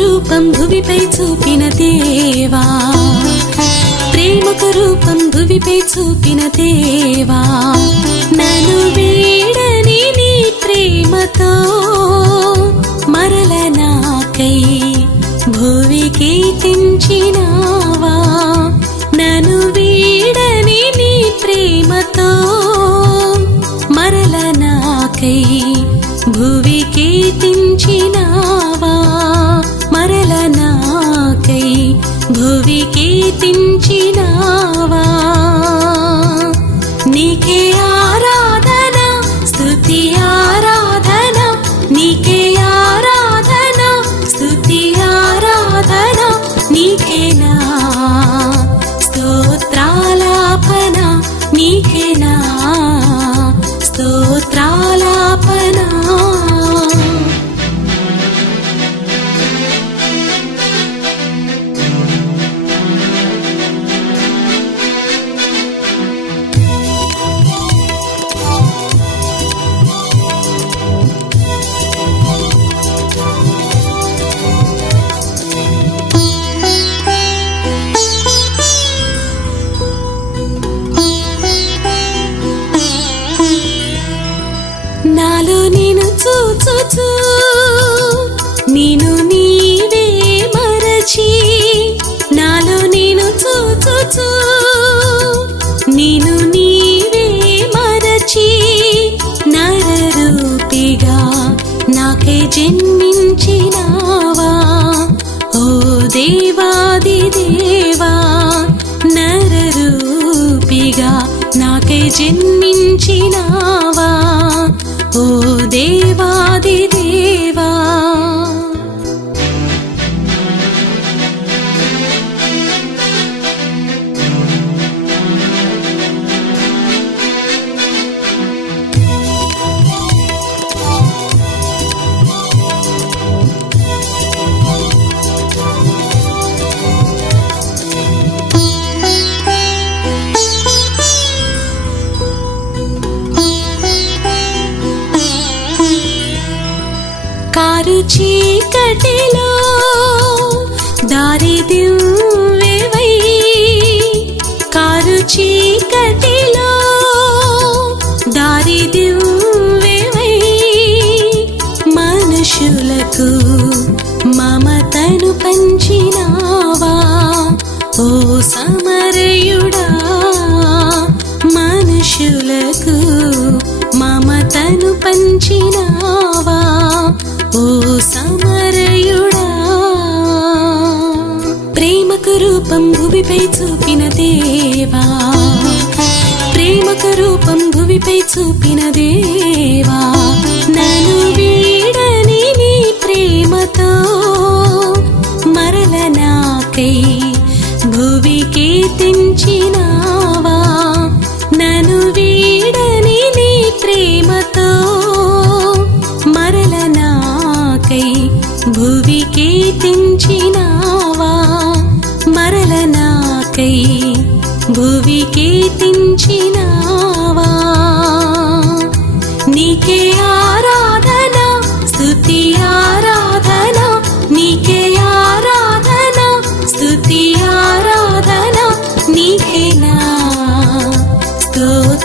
రూపం భువిపై చూపిన దేవా, ప్రేమకు రూపం భువిపై చూపిన దేవా, నన్ను వీడని నీ ప్రేమతో మరల నాకై భువికి తెంచినావా, నన్ను వీడని నీ ప్రేమతో మరల నాకై భువికి తెంచినావా, మరల నాకై భువికి తెంచినావా. నీకే ఆరాధన స్తుతి ఆరాధన, నీకే ఆరాధన స్తుతి ఆరాధన, నీకేనా స్తోత్రాలాపన, నీకేనా స్తోత్రాలాపన. నాలో నేను చూచుచూ నేను నీవే మరచి, నాలో నేను చూచుచూ నేను నీవే మరచి, నరరూపిగా నాకే జన్మించినావా, ఓ దేవాది దేవా, నరరూపిగా నాకే జన్మించినావా, ఓ దేవాది దేవా. కారు చీకటిలో దారి దివ్వెవై, కారు చీకటిలో దారి దివ్వెవై, మనుషులకు మమతను పంచినావా, ఓ సమరయుడా, మనుషులకు మమతను పంచినావా, ఓ సమరయుడా. ప్రేమకు రూపం భువిపై చూపిన దేవా, ప్రేమకు రూపం భువిపై చూపిన దేవా, నన్ను వీడని నీ ప్రేమతో మరల నాకై భువికి తెంచినావా, నన్ను వీడని నీ ప్రేమతో మరల నాకై భువికి తెంచినావా, మరల నాకై భువికి తెంచినావా. నీకే ఆరాధన స్తుతి ఆరాధన, నీకే ఆరాధన స్తుతి ఆరాధన, నీకేనా స్తోత్రాలాపన.